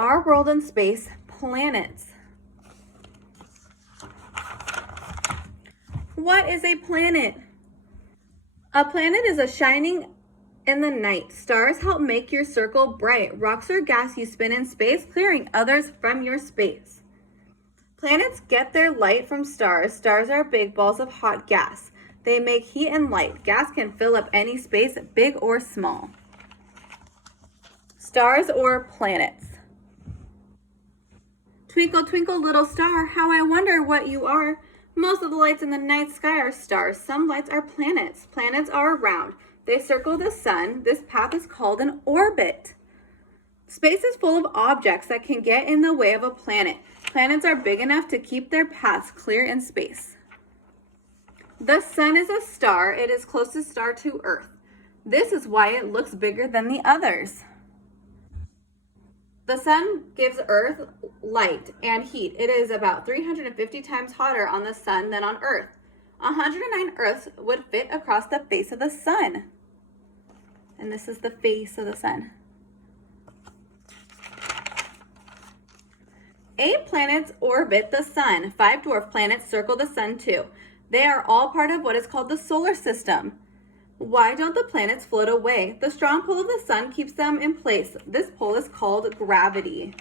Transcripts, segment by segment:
Our world in space, planets. What is a planet? A planet is a shining in the night. Stars help make your circle bright. Rocks are gas you spin in space, clearing others from your space. Planets get their light from stars. Stars are big balls of hot gas. They make heat and light. Gas can fill up any space, big or small. Stars or planets. Twinkle, twinkle, little star, how I wonder what you are. Most of the lights in the night sky are stars. Some lights are planets. Planets are round. They circle the sun. This path is called an orbit. Space is full of objects that can get in the way of a planet. Planets are big enough to keep their paths clear in space. The sun is a star. It is closest star to Earth. This is why it looks bigger than the others. The sun gives Earth light and heat. It is about 350 times hotter on the sun than on Earth. 109 Earths would fit across the face of the sun. And this is the face of the sun. 8 planets orbit the sun. 5 dwarf planets circle the sun too. They are all part of what is called the solar system. Why don't the planets float away? The strong pull of the sun keeps them in place. This pull is called gravity.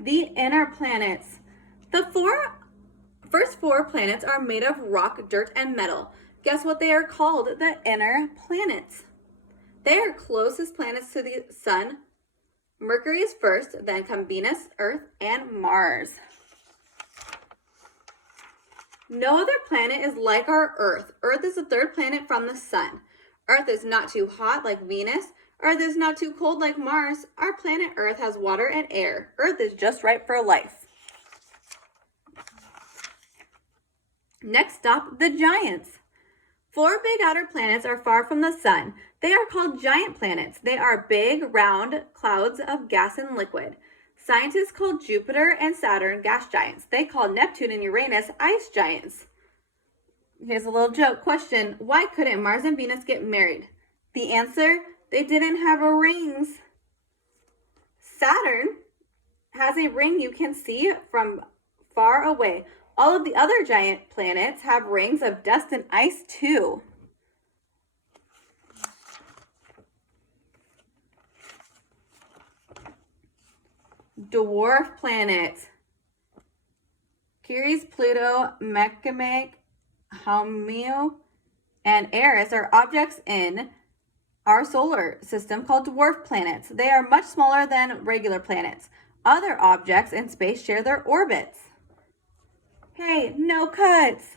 The inner planets. The first 4 planets are made of rock, dirt, and metal. Guess what they are called? The inner planets. They are closest planets to the sun. Mercury is first, then come Venus, Earth, and Mars. No other planet is like our Earth. Earth is the 3rd planet from the sun. Earth is not too hot like Venus. Earth is not too cold like Mars. Our planet Earth has water and air. Earth is just right for life. Next stop, the giants. 4 big outer planets are far from the sun. They are called giant planets. They are big, round clouds of gas and liquid. Scientists call Jupiter and Saturn gas giants. They call Neptune and Uranus ice giants. Here's a little joke question. Why couldn't Mars and Venus get married? The answer, they didn't have rings. Saturn has a ring you can see from far away. All of the other giant planets have rings of dust and ice too. Dwarf planets. Ceres, Pluto, Makemake, Haumea, and Eris are objects in our solar system called dwarf planets. They are much smaller than regular planets. Other objects in space share their orbits. Hey, no cuts.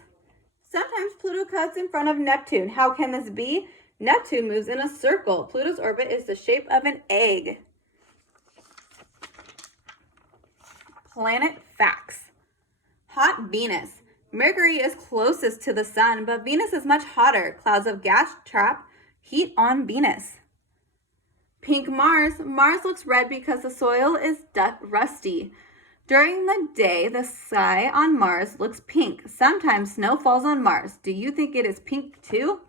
Sometimes Pluto cuts in front of Neptune. How can this be? Neptune moves in a circle. Pluto's orbit is the shape of an egg. Planet facts. Hot Venus. Mercury is closest to the sun, but Venus is much hotter. Clouds of gas trap heat on Venus. Pink Mars. Mars looks red because the soil is rusty. During the day, the sky on Mars looks pink. Sometimes snow falls on Mars. Do you think it is pink too?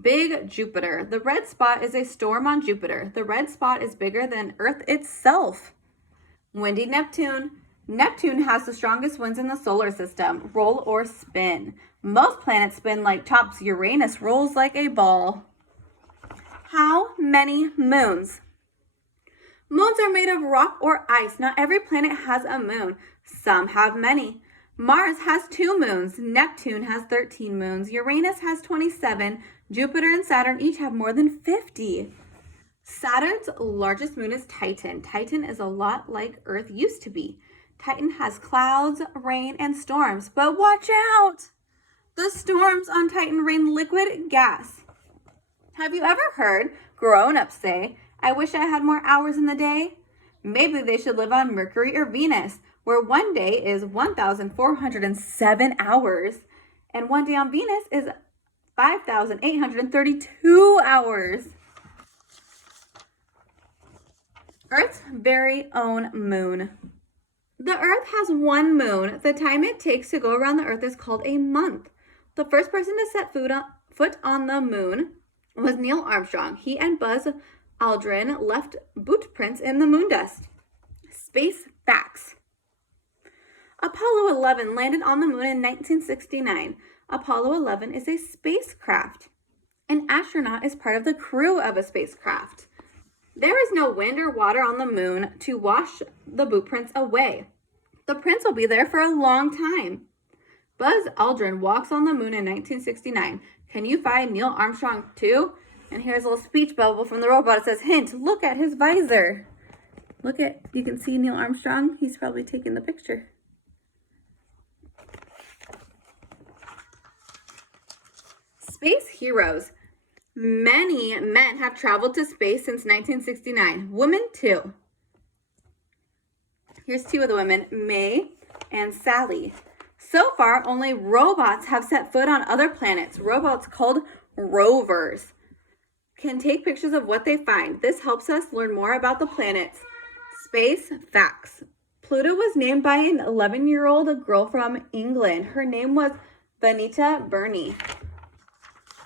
Big Jupiter. The red spot is a storm on Jupiter. The red spot is bigger than Earth itself. Windy Neptune. Neptune has the strongest winds in the solar system. Roll or spin. Most planets spin like tops. Uranus rolls like a ball. How many moons? Moons are made of rock or ice. Not every planet has a moon. Some have many. Mars has 2 moons. Neptune has 13 moons. Uranus has 27. Jupiter and Saturn each have more than 50. Saturn's largest moon is Titan. Titan is a lot like Earth used to be. Titan has clouds, rain, and storms. But watch out! The storms on Titan rain liquid gas. Have you ever heard grown-ups say, I wish I had more hours in the day? Maybe they should live on Mercury or Venus, where one day is 1,407 hours, and one day on Venus is 5,832 hours. Earth's very own moon. The Earth has 1 moon. The time it takes to go around the Earth is called a month. The first person to set foot on the moon was Neil Armstrong. He and Buzz Aldrin left boot prints in the moon dust. Space facts. Apollo 11 landed on the moon in 1969. Apollo 11 is a spacecraft. An astronaut is part of the crew of a spacecraft. There is no wind or water on the moon to wash the boot prints away. The prints will be there for a long time. Buzz Aldrin walks on the moon in 1969. Can you find Neil Armstrong too? And here's a little speech bubble from the robot. It says, hint, look at his visor. You can see Neil Armstrong. He's probably taking the picture. Space heroes. Many men have traveled to space since 1969. Women too. Here's two of the women, May and Sally. So far, only robots have set foot on other planets. Robots called rovers can take pictures of what they find. This helps us learn more about the planets. Space facts. Pluto was named by an 11-year-old girl from England. Her name was Benita Burney.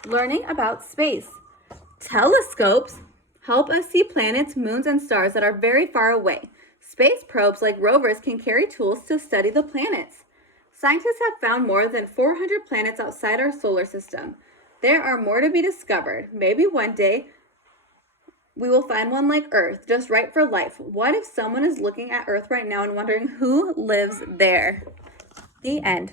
Learning about space. Telescopes help us see planets, moons, and stars that are very far away. Space probes like rovers can carry tools to study the planets. Scientists have found more than 400 planets outside our solar system. There are more to be discovered. Maybe one day we will find one like Earth, just right for life. What if someone is looking at Earth right now and wondering who lives there? The end.